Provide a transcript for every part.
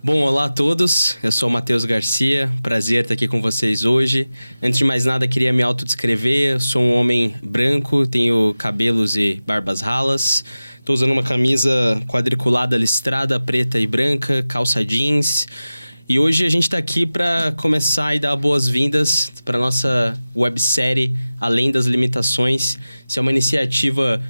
Bom, olá a todos, eu sou o Matheus Garcia, prazer estar aqui com vocês hoje. Antes de mais nada, queria me autodescrever, eu sou um homem branco, tenho cabelos e barbas ralas, estou usando uma camisa quadriculada listrada, preta e branca, calça jeans. E hoje a gente está aqui para começar e dar boas-vindas para a nossa websérie Além das Limitações. Isso é uma iniciativa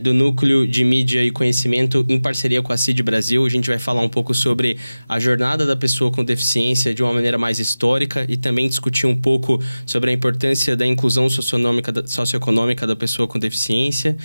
do Núcleo de Mídia e Conhecimento em parceria com a CID Brasil. A gente vai falar um pouco sobre a jornada da pessoa com deficiência de uma maneira mais histórica e também discutir um pouco sobre a importância da inclusão socioeconômica da pessoa com deficiência.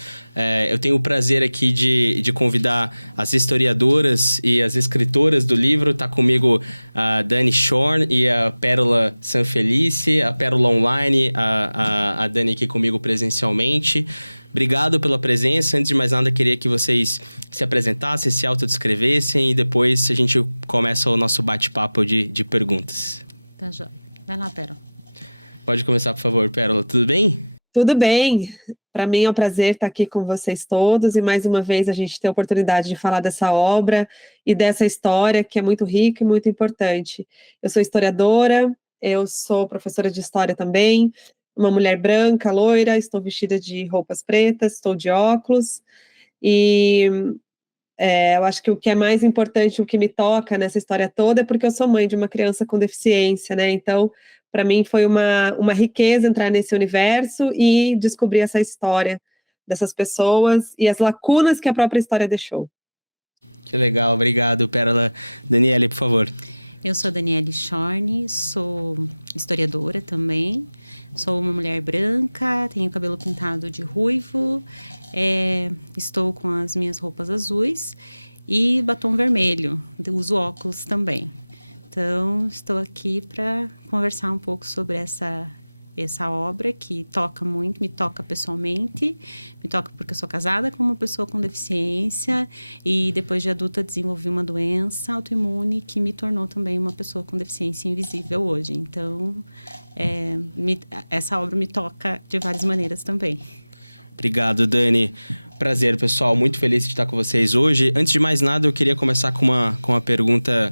Eu tenho o prazer aqui de convidar as historiadoras e as escritoras do livro. Está comigo a Dani Shorn e a Pérola Sanfelice, a Pérola online, a Dani aqui comigo presencialmente. Obrigado pela presença. Antes de mais nada, queria que vocês se apresentassem, se autodescrevessem e depois a gente começa o nosso bate-papo de perguntas. Tá joia. Vai lá, Pérola. Pode começar, por favor, Pérola. Tudo bem? Tudo bem. Para mim é um prazer estar aqui com vocês todos e mais uma vez a gente ter a oportunidade de falar dessa obra e dessa história que é muito rica e muito importante. Eu sou historiadora, eu sou professora de história também, uma mulher branca, loira, estou vestida de roupas pretas, estou de óculos e eu acho que o que é mais importante, o que me toca nessa história toda é porque eu sou mãe de uma criança com deficiência, né? Então, para mim foi uma riqueza entrar nesse universo e descobrir essa história dessas pessoas e as lacunas que a própria história deixou. Que legal, obrigado, Pérola. Daniele, por favor. Eu sou a Daniele Shorn, sou historiadora também, sou uma mulher branca, tenho cabelo pintado de ruivo, estou com as minhas roupas azuis e batom vermelho, uso óculos também. Então, estou aqui para conversar um pouco sobre essa obra que toca muito, me toca pessoalmente, me toca porque eu sou casada com uma pessoa com deficiência e depois de adulta desenvolvi uma doença autoimune que me tornou também uma pessoa com deficiência invisível hoje. Então, essa obra me toca de várias maneiras também. Obrigado, Dani. Prazer, pessoal. Muito feliz de estar com vocês hoje. Antes de mais nada, eu queria começar com uma pergunta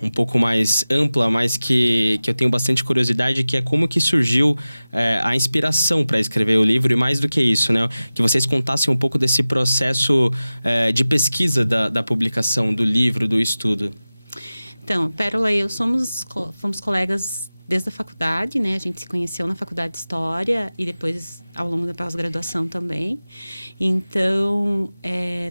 um pouco mais ampla, mas que eu tenho bastante curiosidade, que é como que surgiu a inspiração para escrever o livro e mais do que isso, né? Que vocês contassem um pouco desse processo de pesquisa da publicação do livro, do estudo. Então, Pérola e eu fomos colegas desde a faculdade, né? A gente se conheceu na faculdade de História e depois ao longo da pós-graduação também. Então,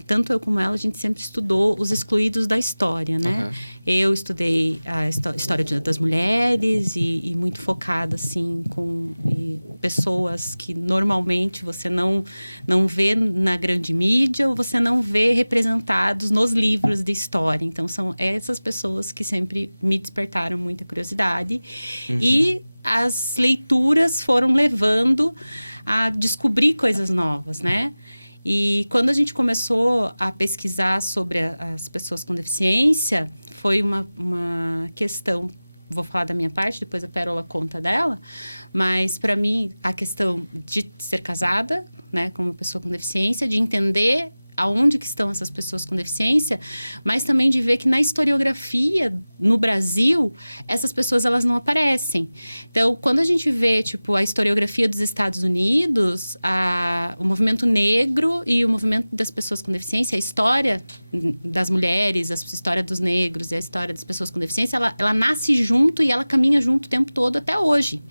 tanto eu como ela, a gente sempre estudou os excluídos da história, né? Uhum. Eu estudei a história das mulheres e muito focada, assim, com pessoas que normalmente você não vê na grande mídia ou você não vê representados nos livros de história. Então, são essas pessoas que sempre me despertaram muita curiosidade. Uhum. E as leituras foram levando a descobrir coisas novas, né? E quando a gente começou a pesquisar sobre as pessoas com deficiência, foi uma questão, vou falar da minha parte, depois a Pérola conta dela, mas para mim a questão de ser casada, né, como pessoa com deficiência, de entender aonde que estão essas pessoas com deficiência, mas também de ver que na historiografia no Brasil, essas pessoas elas não aparecem. Então, quando a gente vê, tipo, a historiografia dos Estados Unidos, o movimento negro e o movimento das pessoas com deficiência, a história das mulheres, a história dos negros e a história das pessoas com deficiência, ela nasce junto e ela caminha junto o tempo todo até hoje.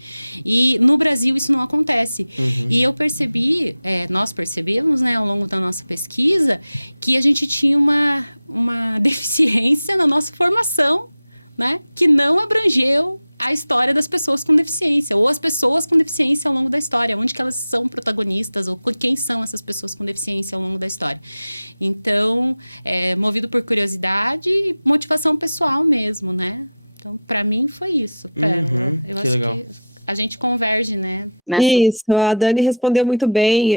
E no Brasil isso não acontece. Uhum. E eu percebi, nós percebemos, né, ao longo da nossa pesquisa, que a gente tinha uma deficiência na nossa formação, né? Que não abrangeu a história das pessoas com deficiência, ou as pessoas com deficiência ao longo da história, onde que elas são protagonistas, ou quem são essas pessoas com deficiência ao longo da história. Então, movido por curiosidade e motivação pessoal mesmo, né? Então, para mim, foi isso. Uhum, eu acho legal. Que a gente converge, né? Isso, a Dani respondeu muito bem.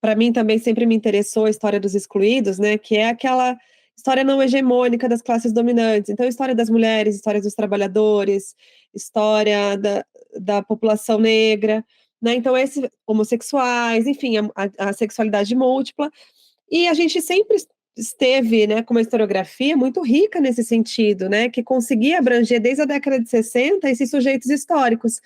Para mim também sempre me interessou a história dos excluídos, né? Que é aquela história não hegemônica das classes dominantes. Então, história das mulheres, história dos trabalhadores, história da população negra. né? Então, esses homossexuais, enfim, a sexualidade múltipla. E a gente sempre esteve, né, com uma historiografia muito rica nesse sentido, né, que conseguia abranger desde a década de 60 esses sujeitos históricos.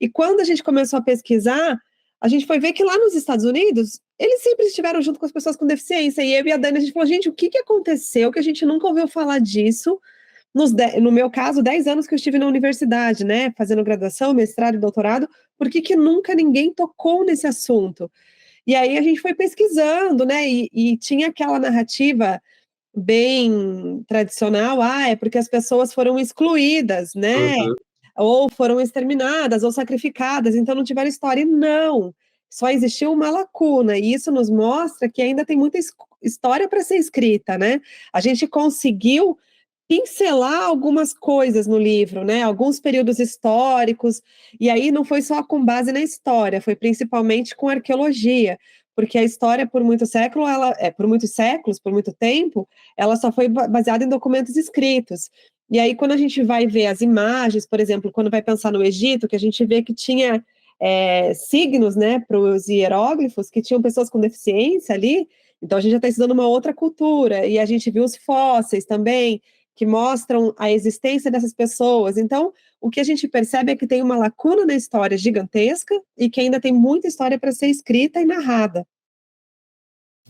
E quando a gente começou a pesquisar, a gente foi ver que lá nos Estados Unidos, eles sempre estiveram junto com as pessoas com deficiência. E eu e a Dani, a gente falou, gente, o que aconteceu que a gente nunca ouviu falar disso? No meu caso, 10 anos que eu estive na universidade, né, fazendo graduação, mestrado e doutorado, por que nunca ninguém tocou nesse assunto? E aí a gente foi pesquisando, né, e tinha aquela narrativa bem tradicional, é porque as pessoas foram excluídas, né, ou foram exterminadas, ou sacrificadas, então não tiveram história. E não, só existiu uma lacuna, e isso nos mostra que ainda tem muita história para ser escrita, né? A gente conseguiu pincelar algumas coisas no livro, né? Alguns períodos históricos, e aí não foi só com base na história, foi principalmente com arqueologia, porque a história por muitos séculos, por muito tempo, ela só foi baseada em documentos escritos. E aí quando a gente vai ver as imagens, por exemplo, quando vai pensar no Egito, que a gente vê que tinha signos, né, para os hieróglifos, que tinham pessoas com deficiência ali, então a gente já está estudando uma outra cultura, e a gente viu os fósseis também, que mostram a existência dessas pessoas. Então, o que a gente percebe é que tem uma lacuna na história gigantesca e que ainda tem muita história para ser escrita e narrada.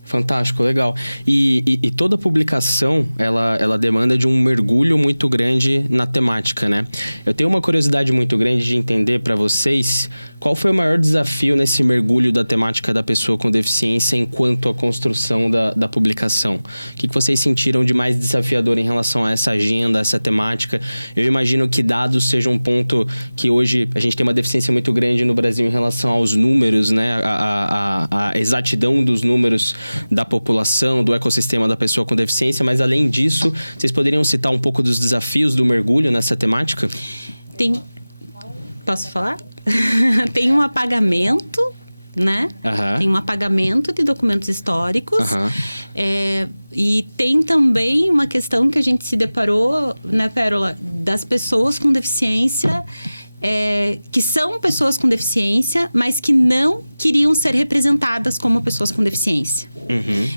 Fantástico, legal. E toda publicação, ela demanda de um mergulho muito grande na temática, né? Eu tenho uma curiosidade muito grande de entender para vocês qual foi o maior desafio nesse mergulho da temática da pessoa com deficiência enquanto a construção da publicação. O que vocês sentiram de mais desafiador em relação a essa agenda, a essa temática? Eu imagino que dados sejam um ponto que hoje a gente tem uma deficiência muito grande no Brasil em relação aos números, né? A exatidão dos números da população, do ecossistema da pessoa com deficiência, mas além disso, vocês poderiam citar um pouco dos desafios do mergulho nessa temática? Posso falar? Tem um apagamento, né? Tem um apagamento de documentos históricos. E tem também uma questão que a gente se deparou, né, Pérola, das pessoas com deficiência, que são pessoas com deficiência, mas que não queriam ser representadas como pessoas com deficiência.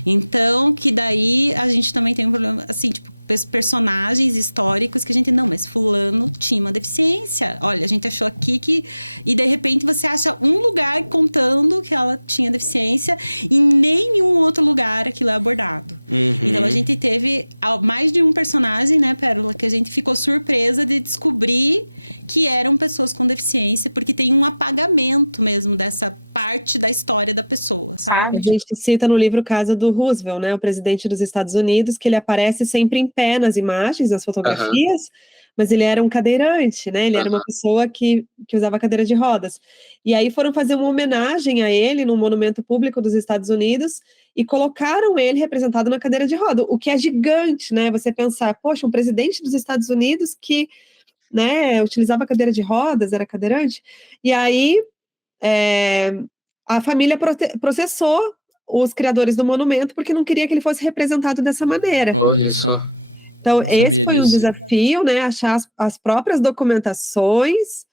Então, que daí a gente também tem um problema, assim, tipo, personagens históricos que a gente... Não, mas fulano tinha uma deficiência. Olha, a gente achou aqui que... E, de repente, você acha um lugar contando que ela tinha deficiência e nenhum outro lugar aquilo é abordado. Então, a gente teve mais de um personagem, né, Pérola, que a gente ficou surpresa de descobrir que eram pessoas com deficiência, porque tem um apagamento mesmo dessa parte da história da pessoa, sabe? A gente cita no livro o caso do Roosevelt, né, o presidente dos Estados Unidos, que ele aparece sempre em pé nas imagens, nas fotografias, mas ele era um cadeirante, né, ele era uma pessoa que usava cadeira de rodas. E aí foram fazer uma homenagem a ele num monumento público dos Estados Unidos e colocaram ele representado na cadeira de roda, o que é gigante, né, você pensar, poxa, um presidente dos Estados Unidos que, né, utilizava cadeira de rodas, era cadeirante, e aí a família processou os criadores do monumento porque não queria que ele fosse representado dessa maneira. Olha só. Então, esse foi um desafio, né? Achar as próprias documentações.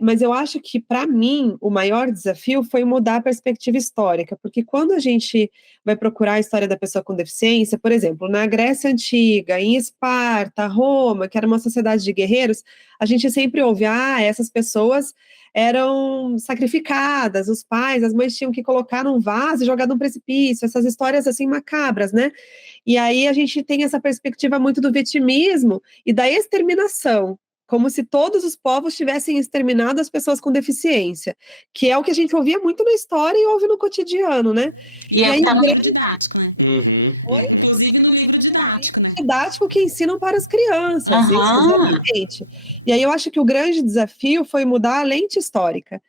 Mas eu acho que, para mim, o maior desafio foi mudar a perspectiva histórica, porque quando a gente vai procurar a história da pessoa com deficiência, por exemplo, na Grécia Antiga, em Esparta, Roma, que era uma sociedade de guerreiros, a gente sempre ouve, essas pessoas eram sacrificadas, os pais, as mães tinham que colocar num vaso e jogar num precipício, essas histórias assim macabras, né? E aí a gente tem essa perspectiva muito do vitimismo e da exterminação, como se todos os povos tivessem exterminado as pessoas com deficiência, que é o que a gente ouvia muito na história e ouve no cotidiano, né? E aí tá no livro didático, né? Inclusive no livro didático, né? Didático que ensinam para as crianças, exatamente. E aí eu acho que o grande desafio foi mudar a lente histórica,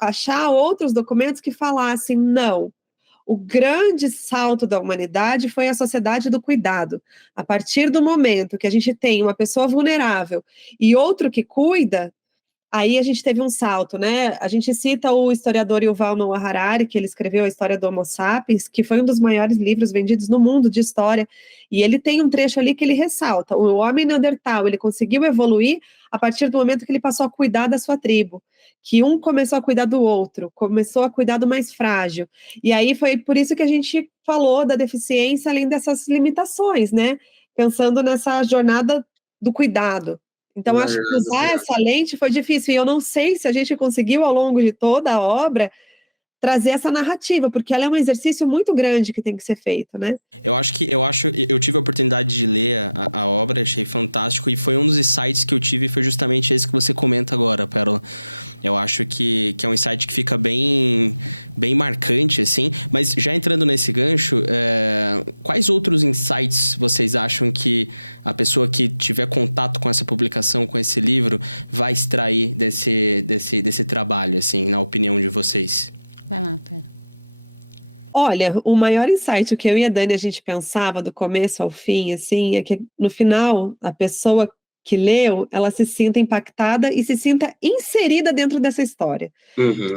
achar outros documentos que falassem, não, o grande salto da humanidade foi a sociedade do cuidado. A partir do momento que a gente tem uma pessoa vulnerável e outro que cuida, aí a gente teve um salto, né? A gente cita o historiador Yuval Noah Harari, que ele escreveu a história do Homo Sapiens, que foi um dos maiores livros vendidos no mundo de história, e ele tem um trecho ali que ele ressalta, o homem neandertal, ele conseguiu evoluir a partir do momento que ele passou a cuidar da sua tribo, que um começou a cuidar do outro, começou a cuidar do mais frágil. E aí foi por isso que a gente falou da deficiência, além dessas limitações, né? Pensando nessa jornada do cuidado. Então, acho que usar essa lente foi difícil, e eu não sei se a gente conseguiu, ao longo de toda a obra, trazer essa narrativa, porque ela é um exercício muito grande que tem que ser feito, né? Eu tive a oportunidade de ler a obra, achei fantástico, e foi um dos insights que eu tive, foi justamente esse que você comenta agora, Pérola. Eu acho que é um insight que fica bem marcante, assim. Mas já entrando nesse gancho, quais outros insights vocês acham que a pessoa que tiver contato com essa publicação, com esse livro, vai extrair desse trabalho, assim, na opinião de vocês? Vai lá, Pera. Olha, o maior insight que eu e a Dani a gente pensava do começo ao fim, assim, é que no final a pessoa que leu, ela se sinta impactada e se sinta inserida dentro dessa história,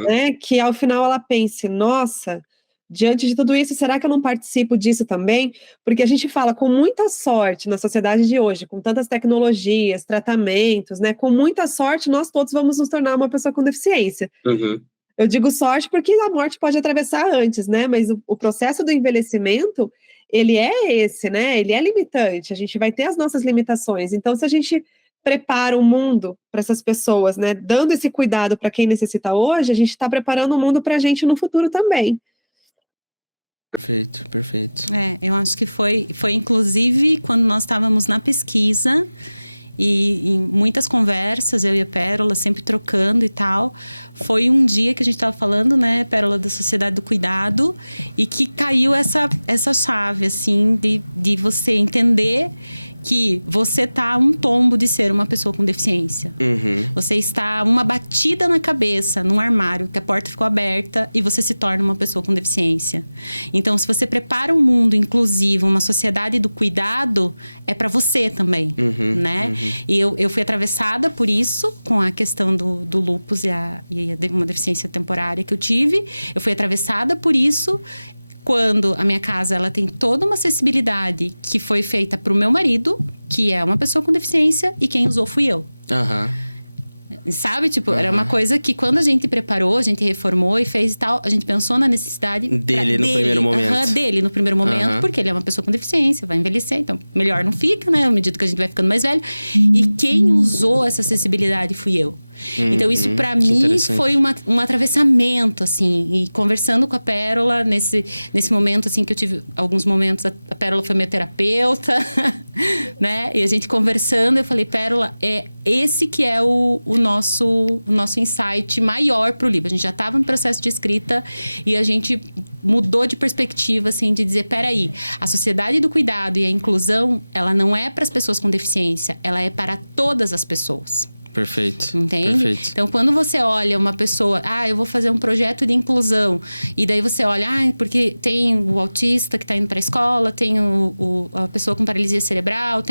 né? Que ao final ela pense, nossa, diante de tudo isso, será que eu não participo disso também? Porque a gente fala com muita sorte na sociedade de hoje, com tantas tecnologias, tratamentos, né? Com muita sorte, nós todos vamos nos tornar uma pessoa com deficiência. Eu digo sorte porque a morte pode atravessar antes, né? Mas o processo do envelhecimento, ele é esse, né? Ele é limitante, a gente vai ter as nossas limitações. Então, se a gente prepara o mundo para essas pessoas, né? Dando esse cuidado para quem necessita hoje, a gente está preparando o mundo para a gente no futuro também. Perfeito, perfeito. Eu acho que foi inclusive quando nós estávamos na pesquisa, e em muitas conversas, eu e a Pérola, sempre trocando e tal, foi um dia que a gente estava falando, né, Pérola, da Sociedade do Cuidado, e que caiu essa chave, assim, de você entender que você tá um tombo de ser uma pessoa com deficiência. Você está uma batida na cabeça, num armário, que a porta ficou aberta e você se torna uma pessoa com deficiência. Então, se você prepara um mundo inclusivo, uma sociedade do cuidado, é para você também, né? E eu fui atravessada por isso, com a questão do lúpus e uma deficiência temporária que eu tive. Eu fui atravessada por isso quando a minha casa ela tem toda uma acessibilidade que foi feita para o meu marido, que é uma pessoa com deficiência, e quem usou fui eu. Sabe? Tipo, era uma coisa que quando a gente preparou, a gente reformou e fez e tal, a gente pensou na necessidade dele no primeiro momento. Dele no primeiro momento, porque ele é uma pessoa com deficiência, vai envelhecer, então melhor não fica, né? À medida que a gente vai ficando mais velho. E quem usou essa acessibilidade fui eu. Então, isso pra mim foi um atravessamento, assim. E conversando com a Pérola, nesse momento, assim, que eu tive alguns momentos, a Pérola foi minha terapeuta, né? E a gente conversando, eu falei, Pérola, esse que é o nosso insight maior pro livro. A gente já estava em processo de escrita e a gente mudou de perspectiva, assim, de dizer, peraí, a sociedade do cuidado e a inclusão, ela não é para as pessoas com deficiência, ela é para todas as pessoas. Perfeito. Entende? Perfeito. Então, quando você olha uma pessoa, eu vou fazer um projeto de inclusão, e daí você olha, porque tem o autista que está indo para a escola, tem a pessoa com paralisia cerebral,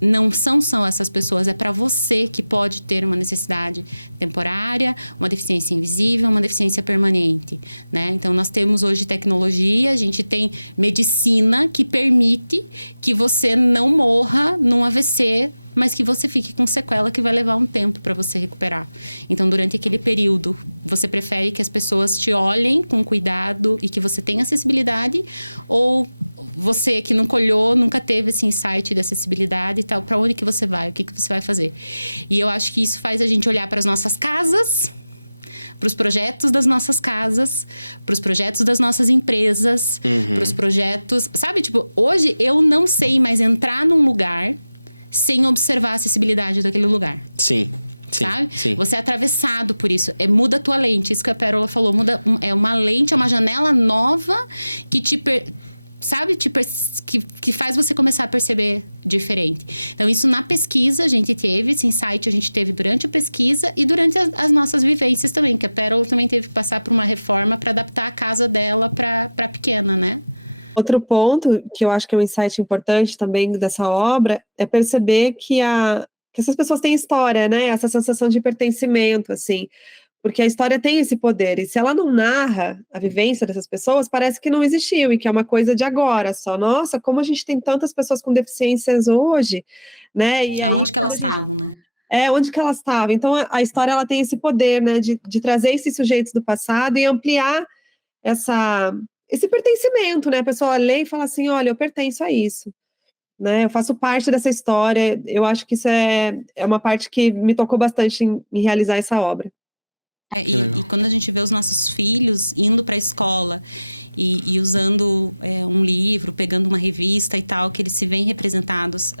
não são essas pessoas, é para você que pode ter uma necessidade temporária, uma deficiência invisível, uma deficiência permanente, né? Então, nós temos hoje tecnologia, a gente tem medicina que permite que você não morra num AVC, mas que você fique com sequela que vai levar um tempo para você recuperar. Então, durante aquele período, você prefere que as pessoas te olhem com cuidado e que você tenha acessibilidade? Ou você que nunca olhou, nunca teve esse insight de acessibilidade e tal, para onde que você vai? O que você vai fazer? E eu acho que isso faz a gente olhar para as nossas casas, para os projetos das nossas casas, para os projetos das nossas empresas, para os projetos... Sabe, tipo, hoje eu não sei mais entrar num lugar sem observar a acessibilidade daquele lugar. Sim. Sabe? Sim. Você é atravessado por isso. Muda a tua lente. Isso que a Pérola falou. É uma lente, é uma janela nova que que faz você começar a perceber diferente. Então, isso na pesquisa a gente teve, esse insight a gente teve durante a pesquisa e durante as nossas vivências também, que a Pérola também teve que passar por uma reforma para adaptar a casa dela para pequena, né? Outro ponto que eu acho que é um insight importante também dessa obra é perceber que essas pessoas têm história, né? Essa sensação de pertencimento, assim, porque a história tem esse poder, e se ela não narra a vivência dessas pessoas, parece que não existiu e que é uma coisa de agora só. Nossa, como a gente tem tantas pessoas com deficiências hoje, né? E aonde que elas estavam, né? onde que elas estavam. Então, a história ela tem esse poder, né, de trazer esses sujeitos do passado e ampliar esse pertencimento, né? A pessoa lê e fala assim, olha, eu pertenço a isso, né? Eu faço parte dessa história. Eu acho que isso é uma parte que me tocou bastante em realizar essa obra. E quando a gente vê os nossos filhos indo para a escola e usando um livro, pegando uma revista e tal, que eles se veem representados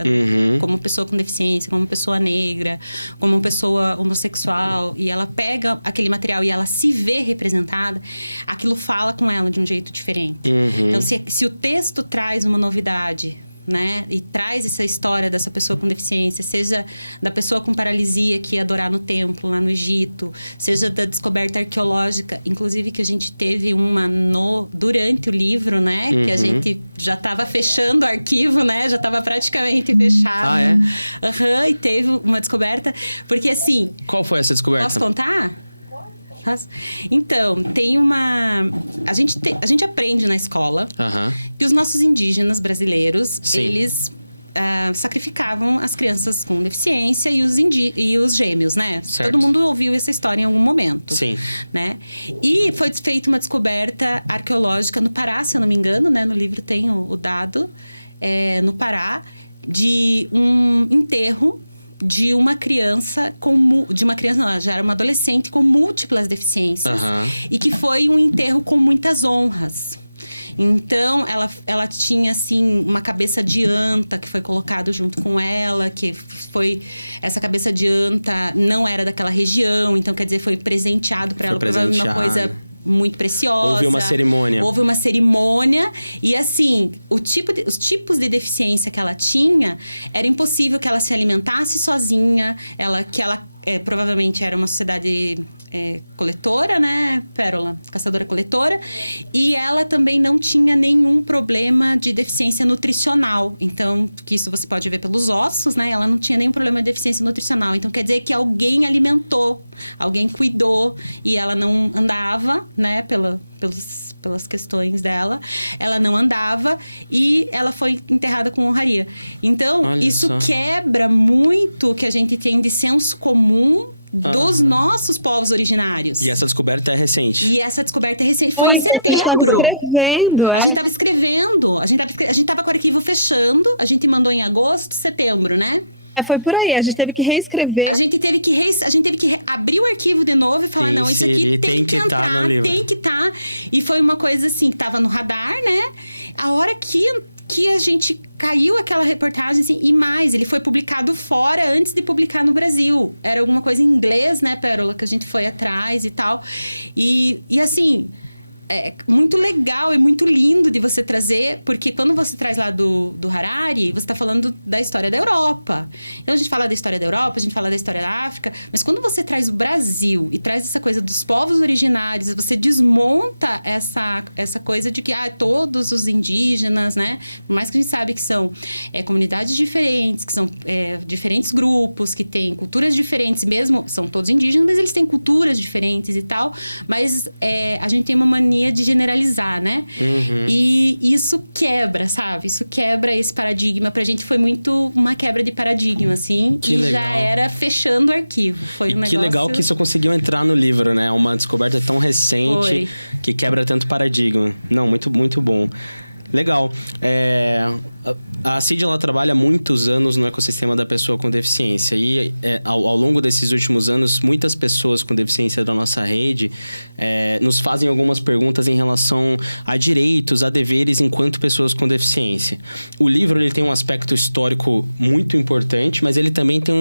como pessoa com deficiência, como pessoa negra, como pessoa homossexual, e ela pega aquele material e ela se vê representada, aquilo fala com ela de um jeito diferente. Então, se o texto traz uma novidade, né, e traz essa história dessa pessoa com deficiência, seja da pessoa com paralisia que ia adorar no templo, lá no Egito, seja da descoberta arqueológica, inclusive que a gente teve uma durante o livro, né, que a gente já estava fechando o arquivo, né, já estava praticamente fechado. E teve uma descoberta, porque assim... Qual foi essa descoberta? Posso contar? Então, tem uma... A gente aprende na escola que os nossos indígenas brasileiros, eles sacrificavam as crianças com deficiência e os gêmeos, né? Certo. Todo mundo ouviu essa história em algum momento. Sim. Né? E foi feita uma descoberta arqueológica no Pará, se eu não me engano, né? No livro tem o dado, no Pará, de um enterro de uma criança não, já era uma adolescente com múltiplas deficiências. E que foi um enterro com muitas honras. Então, ela tinha, assim, uma cabeça de anta que foi colocado junto com ela, que foi... Essa cabeça de anta não era daquela região, então, quer dizer, foi presenteado para ela. Provavelmente uma coisa muito preciosa. Houve uma cerimônia. E, assim, os tipos de deficiência que ela tinha, era impossível que ela se alimentasse sozinha, que ela provavelmente era uma sociedade coletora, né, Pérola? Caçadora-coletora. E ela também não tinha nenhum problema de deficiência nutricional. Então, que isso você pode ver pelos ossos, né? Ela não tinha nenhum problema de deficiência nutricional. Então, quer dizer que alguém alimentou, alguém cuidou. E ela não andava, né, pelas questões dela. Ela não andava e ela foi enterrada com honraria. Então, olha isso só. Quebra muito o que a gente tem de senso comum dos nossos povos originários. E essa descoberta é recente. Foi em setembro. A gente estava escrevendo. A gente estava com o arquivo fechando. A gente mandou em agosto, setembro, né? Foi por aí. A gente teve que reescrever. A gente teve que abrir o arquivo de novo e falar, não, isso aqui tem que entrar, no livro. Tem que estar. E foi uma coisa assim, que estava no radar, né? A hora que a gente caiu aquela reportagem, assim, e mais, ele foi publicado fora antes de publicar no Brasil. Era alguma coisa em inglês, né, Pérola, que a gente foi atrás e tal. E assim... É muito legal e muito lindo de você trazer, porque quando você traz lá do Harari, você está falando da história da Europa. Então, a gente fala da história da Europa, a gente fala da história da África, mas quando você traz o Brasil e traz essa coisa dos povos originários, você desmonta essa coisa de que todos os indígenas, né? Por mais que a gente sabe que são comunidades diferentes, que são diferentes grupos, que têm culturas diferentes, mesmo são todos indígenas, mas eles têm culturas diferentes e tal, mas a gente tem uma mania de generalizar, né? E isso quebra, sabe? Isso quebra esse paradigma. Pra gente foi muito uma quebra de paradigma, assim. Que legal. Já era fechando o arquivo. Foi um negócio... Que legal que isso conseguiu entrar no livro, né? Uma descoberta tão recente que quebra tanto paradigma. Não, muito, muito bom. Legal. A CID, ela trabalha há muitos anos no ecossistema da pessoa com deficiência. E ao longo desses últimos anos, muitas pessoas com deficiência da nossa rede nos fazem algumas perguntas em relação a direitos, a deveres enquanto pessoas com deficiência. O livro ele tem um aspecto histórico muito importante, mas ele também tem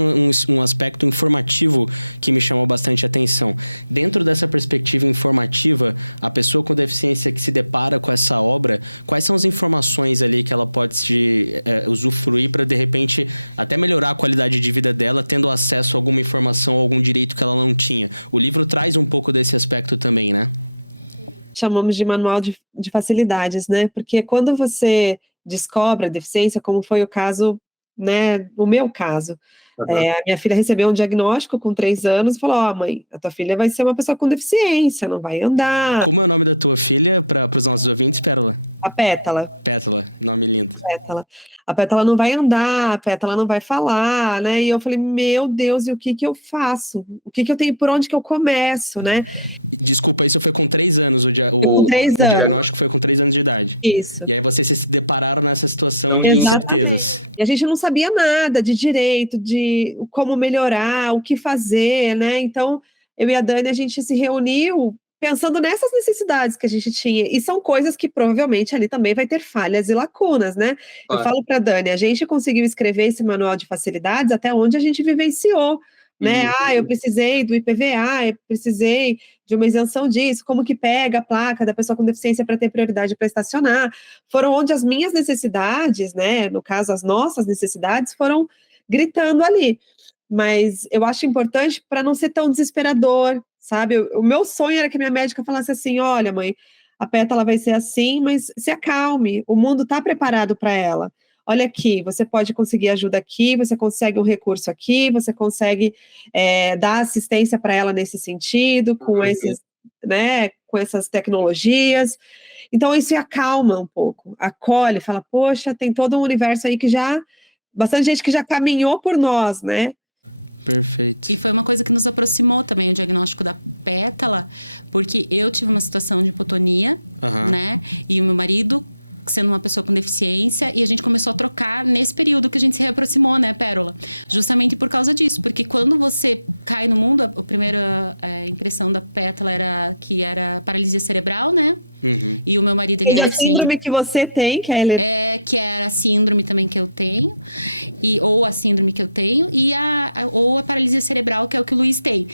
um aspecto informativo que me chamou bastante atenção. Dentro dessa perspectiva informativa, a pessoa com deficiência que se depara com essa obra, quais são as informações ali que ela pode usufruir para, de repente, até melhorar a qualidade de vida dela, tendo acesso a alguma informação, algum direito que ela não tinha. O livro traz um pouco desse aspecto também, né? Chamamos de manual de facilidades, né? Porque quando você descobre a deficiência, como foi o caso, né? O meu caso. A minha filha recebeu um diagnóstico com 3 anos e falou, mãe, a tua filha vai ser uma pessoa com deficiência, não vai andar. Como é o nome da tua filha, para os nossos ouvintes, Pérola? A Pétala. Pétala, nome lindo. Pétala. A Pétala não vai andar, a Pétala não vai falar, né? E eu falei, meu Deus, e o que que eu faço? O que que eu tenho, por onde que eu começo, né? Desculpa, isso foi com 3 anos, Com 3 o anos. diagnóstico foi com 3 anos de idade. Isso. E aí vocês se depararam nessa situação de Exatamente. incertezas. E a gente não sabia nada de direito, de como melhorar, o que fazer, né? Então, eu e a Dani, a gente se reuniu pensando nessas necessidades que a gente tinha. E são coisas que provavelmente ali também vai ter falhas e lacunas, né? Eu falo para a Dani, a gente conseguiu escrever esse manual de facilidades até onde a gente vivenciou, né? Eu precisei do IPVA, eu precisei de uma isenção disso, como que pega a placa da pessoa com deficiência para ter prioridade para estacionar. Foram onde as minhas necessidades, né? No caso, as nossas necessidades foram gritando ali. Mas eu acho importante para não ser tão desesperador, sabe? O meu sonho era que a minha médica falasse assim, olha, mãe, a Pétala vai ser assim, mas se acalme, o mundo está preparado para ela. Olha aqui, você pode conseguir ajuda aqui, você consegue um recurso aqui, você consegue dar assistência para ela nesse sentido, com esses, né, com essas tecnologias. Então isso acalma um pouco, acolhe, fala, poxa, tem todo um universo aí que bastante gente que já caminhou por nós, né? Perfeito. E foi uma coisa que nos aproximou também, o diagnóstico da Pétala, porque eu tive uma situação de hipotonia, né? E o meu marido, sendo uma pessoa com deficiência, e a gente começou a trocar nesse período que a gente se reaproximou, né, Pérola? Justamente por causa disso, porque quando você cai no mundo, a primeira impressão da Pétala era que era paralisia cerebral, né? E o meu marido, ele é deficiente. A síndrome que você tem, que é... que era a síndrome também que eu tenho, ou a síndrome que eu tenho, ou a paralisia cerebral, que é o que o Luiz tem.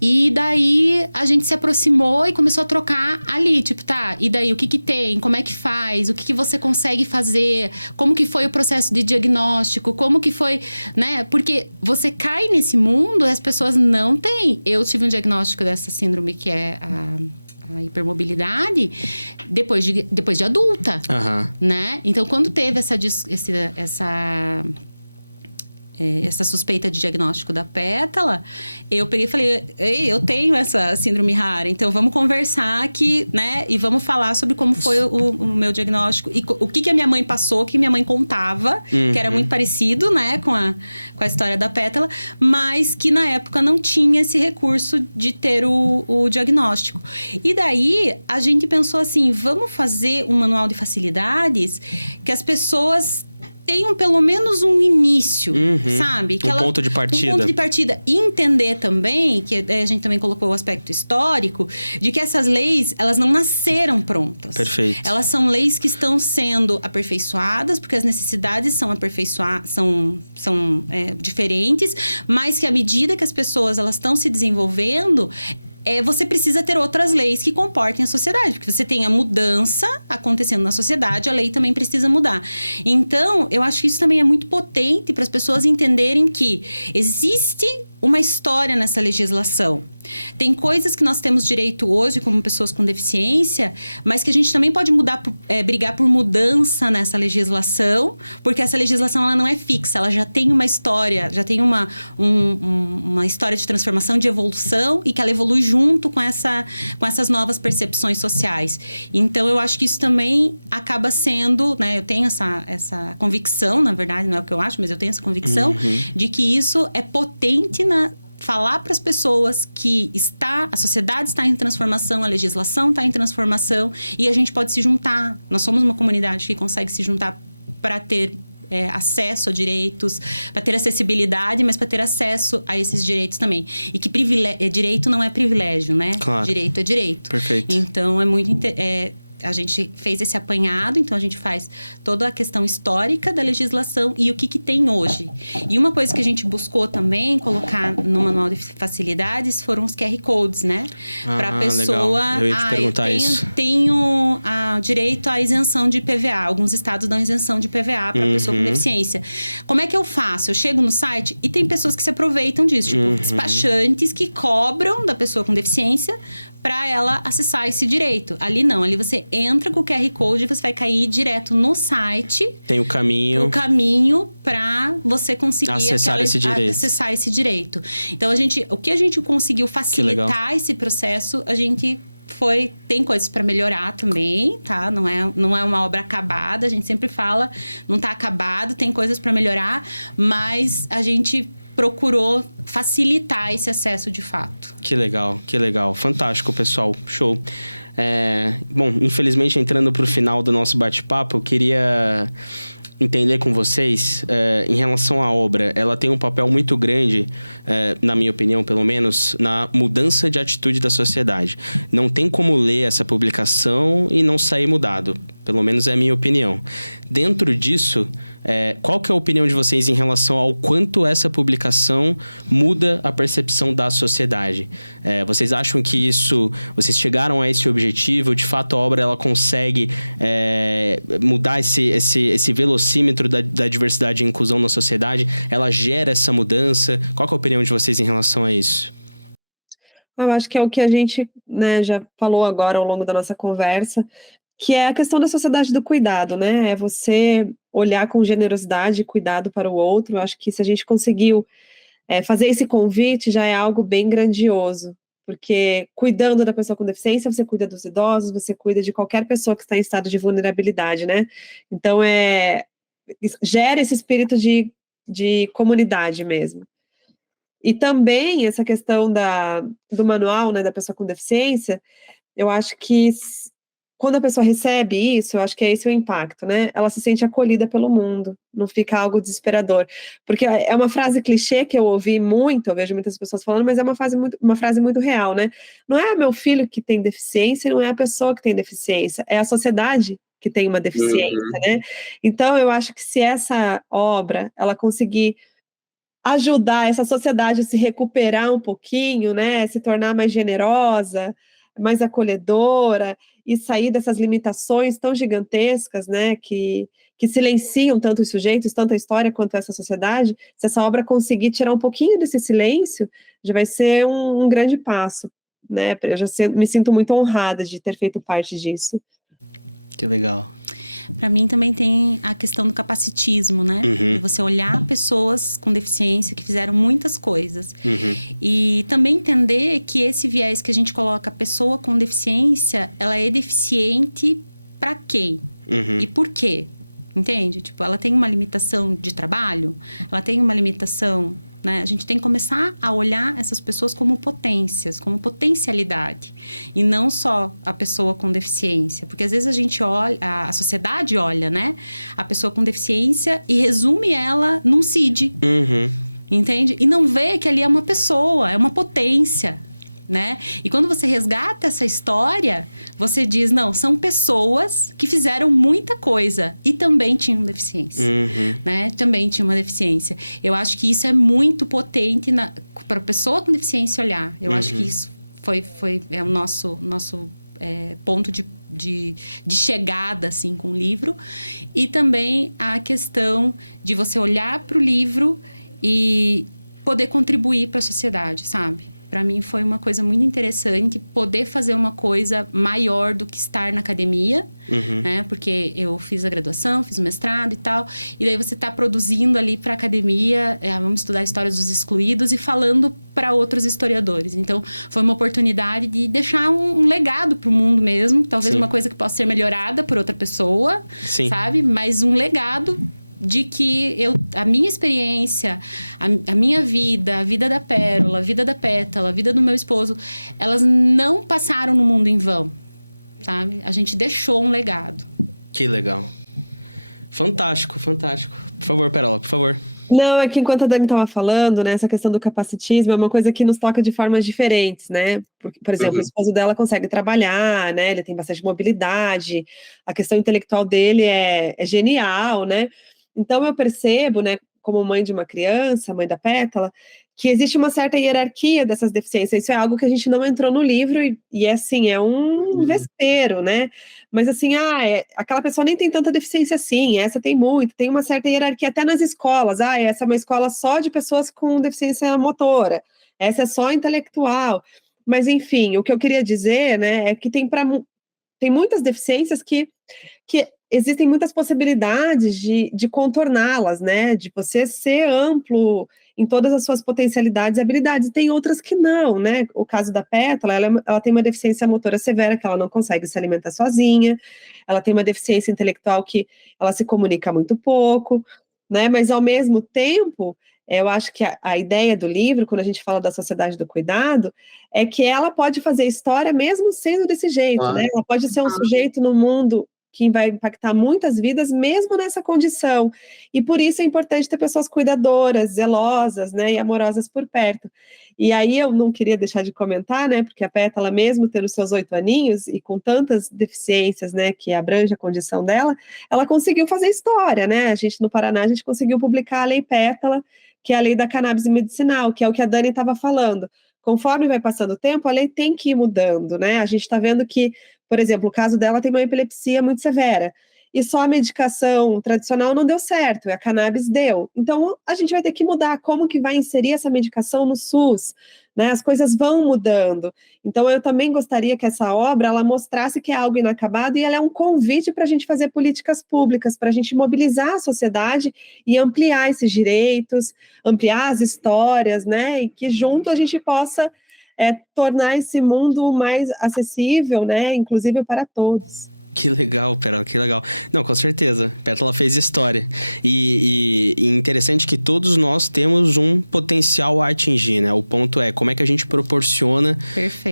E daí, a gente se aproximou e começou a trocar ali, tipo, tá, e daí, o que que tem? Como é que faz? O que que você consegue fazer? Como que foi o processo de diagnóstico? Como que foi, né? Porque você cai nesse mundo e as pessoas não têm. Eu tive um diagnóstico dessa síndrome, que é a hipermobilidade, depois de adulta, né? Então, quando teve essa suspeita de diagnóstico da Pétala, eu peguei e falei, ei, eu tenho essa síndrome rara, então vamos conversar aqui, né? E vamos falar sobre como foi o meu diagnóstico e o que a minha mãe passou, que minha mãe contava, que era muito parecido, né, com a história da Pétala, mas que na época não tinha esse recurso de ter o diagnóstico. E daí, a gente pensou assim, vamos fazer um manual de facilidades que as pessoas tenham pelo menos um início, sabe? Que ponto de partida. Um ponto de partida. E entender também, que a gente também colocou o aspecto histórico, de que essas leis, elas não nasceram prontas. Perfeito. Elas são leis que estão sendo aperfeiçoadas, porque as necessidades são diferentes, mas que à medida que as pessoas elas estão se desenvolvendo, você precisa ter outras leis que comportem a sociedade. Porque você tem a mudança acontecendo na sociedade, a lei também precisa mudar. Então, eu acho que isso também é muito potente para as pessoas entenderem que existe uma história nessa legislação. Tem coisas que nós temos direito hoje como pessoas com deficiência, mas que a gente também pode brigar por mudança nessa legislação, porque essa legislação ela não é fixa, ela já tem uma história, já tem uma história de transformação, de evolução, e que ela evolui junto com essas novas percepções sociais. Então, eu acho que isso também acaba sendo, né, eu tenho essa convicção, na verdade, não é o que eu acho, mas eu tenho essa convicção de que isso é potente falar para as pessoas que a sociedade está em transformação, a legislação está em transformação e a gente pode se juntar. Nós somos uma comunidade que consegue se juntar para ter acesso a direitos, para ter acessibilidade, mas para ter acesso a esses direitos também. E que direito não é privilégio, né? Claro. Direito é direito. Perfeito. Então, a gente fez esse apanhado, então a gente faz toda a questão histórica da legislação e o que tem hoje. E uma coisa que a gente buscou também colocar no manual de facilidades foram os QR Codes, né? Para a pessoa... Legal. Eu ia te perguntar isso. Tenho direito à isenção de IPVA. Alguns estados dão isenção de IPVA para pessoa com deficiência. Como é que eu faço? Eu chego no site e tem pessoas que se aproveitam disso. Tipo, despachantes que cobram da pessoa com deficiência para ela acessar esse direito. Ali não, ali você entra com o QR Code e você vai cair direto no site. Tem o caminho para você conseguir acessar esse direito. Então, o que a gente conseguiu facilitar esse processo, a gente tem coisas para melhorar também, tá? Não é uma obra acabada, a gente sempre fala, não está acabado, tem coisas para melhorar, mas a gente procurou facilitar esse acesso de fato. Que legal. Fantástico, pessoal. Show. Bom, infelizmente, entrando para o final do nosso bate-papo, eu queria entender com vocês, em relação à obra, ela tem um papel muito grande, na minha opinião, pelo menos, na mudança de atitude da sociedade. Não tem como ler essa publicação e não sair mudado. Pelo menos é a minha opinião. Dentro disso, qual que é a opinião de vocês em relação ao quanto essa publicação muda a percepção da sociedade? Vocês acham que vocês chegaram a esse objetivo? De fato, a obra ela consegue mudar esse velocímetro da diversidade e inclusão na sociedade? Ela gera essa mudança? Qual que é a opinião de vocês em relação a isso? Eu acho que é o que a gente, né, já falou agora ao longo da nossa conversa, que é a questão da sociedade do cuidado, né? É você olhar com generosidade e cuidado para o outro. Eu acho que se a gente conseguiu fazer esse convite, já é algo bem grandioso, porque cuidando da pessoa com deficiência, você cuida dos idosos, você cuida de qualquer pessoa que está em estado de vulnerabilidade, né? Então, gera esse espírito de comunidade mesmo. E também essa questão do manual, né, da pessoa com deficiência, eu acho que quando a pessoa recebe isso, eu acho que é esse o impacto, né? Ela se sente acolhida pelo mundo, não fica algo desesperador. Porque é uma frase clichê que eu ouvi muito, eu vejo muitas pessoas falando, mas é uma frase muito real, né? Não é meu filho que tem deficiência, não é a pessoa que tem deficiência, é a sociedade que tem uma deficiência, né? Então, eu acho que se essa obra, ela conseguir ajudar essa sociedade a se recuperar um pouquinho, né? Se tornar mais generosa, mais acolhedora e sair dessas limitações tão gigantescas, né, que silenciam tanto os sujeitos, tanto a história quanto essa sociedade, se essa obra conseguir tirar um pouquinho desse silêncio, já vai ser um grande passo, né, eu já me sinto muito honrada de ter feito parte disso. Que legal. Para mim também tem a questão do capacitismo, né? Uhum. Você olhar pessoas com deficiência que fizeram muitas coisas. Uhum. E também entender que esse viés que a gente coloca, a pessoa com deficiência, ela é deficiente para quem? Uhum. E por quê? Entende? Tipo, ela tem uma limitação de trabalho, ela tem uma limitação, né? A gente tem que começar a olhar essas pessoas como potências, como potencialidade. E não só a pessoa com deficiência. Porque às vezes a gente olha, a sociedade olha, né? A pessoa com deficiência e resume ela num CID. Uhum. Entende? E não vê que ali é uma pessoa, é uma potência. Né? E quando você resgata essa história, você diz, não, são pessoas que fizeram muita coisa e também tinham deficiência, né? Também tinham uma deficiência. Eu acho que isso é muito potente para a pessoa com deficiência olhar. Eu acho que isso é o nosso ponto de chegada, assim, com o livro. E também a questão de você olhar para o livro e poder contribuir para a sociedade, sabe? Para mim foi uma coisa muito interessante poder fazer uma coisa maior do que estar na academia, né? Porque eu fiz a graduação, fiz o mestrado e tal. E daí você está produzindo ali para a academia, vamos estudar histórias dos excluídos e falando para outros historiadores. Então, foi uma oportunidade de deixar um legado para o mundo mesmo. Talvez uma coisa que possa ser melhorada por outra pessoa, sabe? Mas um legado de que a minha experiência, a minha vida, a vida da Pérola, a vida da Pétala, a vida do meu esposo, elas não passaram no mundo em vão, sabe? A gente deixou um legado. Que legal. Fantástico, fantástico. Por favor, Pérola, por favor. Não, é que enquanto a Dani estava falando, né, essa questão do capacitismo é uma coisa que nos toca de formas diferentes, né? Por exemplo, o esposo dela consegue trabalhar, né? Ele tem bastante mobilidade, a questão intelectual dele é genial, né? Então, eu percebo, né, como mãe de uma criança, mãe da Pétala, que existe uma certa hierarquia dessas deficiências. Isso é algo que a gente não entrou no livro e assim, é um vespeiro, né? Mas assim, aquela pessoa nem tem tanta deficiência assim, essa tem muito, tem uma certa hierarquia até nas escolas. Essa é uma escola só de pessoas com deficiência motora, essa é só intelectual. Mas, enfim, o que eu queria dizer, né, é que tem muitas deficiências que existem muitas possibilidades de contorná-las, né? De você ser amplo em todas as suas potencialidades e habilidades. Tem outras que não, né? O caso da Pétala, ela tem uma deficiência motora severa, que ela não consegue se alimentar sozinha, ela tem uma deficiência intelectual que ela se comunica muito pouco, né? Mas, ao mesmo tempo, eu acho que a ideia do livro, quando a gente fala da sociedade do cuidado, é que ela pode fazer história mesmo sendo desse jeito, né? Ela pode ser um sujeito no mundo que vai impactar muitas vidas, mesmo nessa condição. E por isso é importante ter pessoas cuidadoras, zelosas, né, e amorosas por perto. E aí eu não queria deixar de comentar, né, porque a Pétala, mesmo tendo seus 8 aninhos e com tantas deficiências, né, que abrange a condição dela, ela conseguiu fazer história, né? A gente, no Paraná, a gente conseguiu publicar a Lei Pétala, que é a lei da cannabis medicinal, que é o que a Dani estava falando. Conforme vai passando o tempo, a lei tem que ir mudando, né? A gente está vendo que, por exemplo, o caso dela tem uma epilepsia muito severa, e só a medicação tradicional não deu certo, e a cannabis deu. Então, a gente vai ter que mudar como que vai inserir essa medicação no SUS, né? As coisas vão mudando. Então, eu também gostaria que essa obra, ela mostrasse que é algo inacabado, e ela é um convite para a gente fazer políticas públicas, para a gente mobilizar a sociedade e ampliar esses direitos, ampliar as histórias, né? E que junto a gente possa tornar esse mundo mais acessível, né, inclusive para todos. Que legal, Pétala, que legal. Não, com certeza. Pétala fez história. E interessante que todos nós temos um potencial a atingir, né? O ponto é como é que a gente proporciona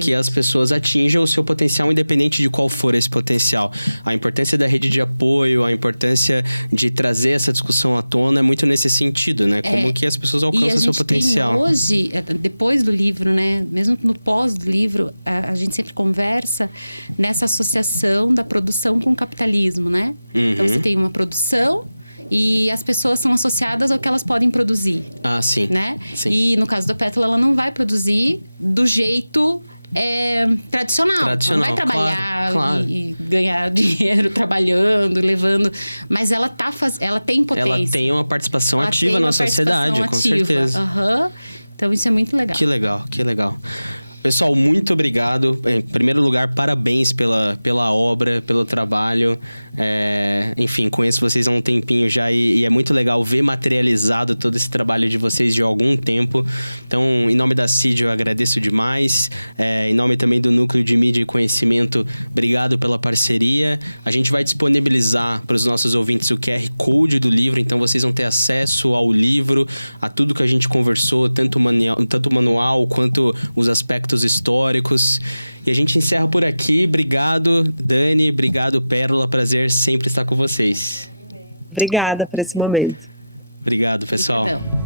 que as pessoas atinjam o seu potencial, independente de qual for esse potencial. A importância da rede de apoio, a importância de trazer essa discussão à tona é muito nesse sentido, né? Como que as pessoas alcançam o seu potencial. Tem hoje, depois do livro, né? Mesmo no pós do livro, a gente sempre conversa nessa associação da produção com o capitalismo, né? Uhum. Então, você tem uma produção e as pessoas são associadas ao que elas podem produzir. Ah, sim. Né? Sim. E no caso da Pétala, ela não vai produzir do jeito tradicional. Ela não vai trabalhar claro. E ganhar dinheiro trabalhando, levando... Mas ela tem potência. Ela tem uma participação ativa na sociedade, com certeza. Uhum. Então, isso é muito legal. Que legal, que legal. Pessoal, muito obrigado. Em primeiro lugar, parabéns pela obra, pelo trabalho. Enfim, conheço vocês há um tempinho já e é muito legal ver materializado todo esse trabalho de vocês de algum tempo. Então, em nome da CID, eu agradeço demais. Em nome também do Núcleo de Mídia e Conhecimento, obrigado pela parceria. A gente vai disponibilizar para os nossos ouvintes o QR Code do livro, então vocês vão ter acesso ao livro, a tudo que a gente conversou, tanto o manual quanto os aspectos históricos. E a gente encerra por aqui. Obrigado, Dani. Obrigado, Pérola. Prazer sempre estar com vocês. Obrigada por esse momento. Obrigado, pessoal. Obrigadão.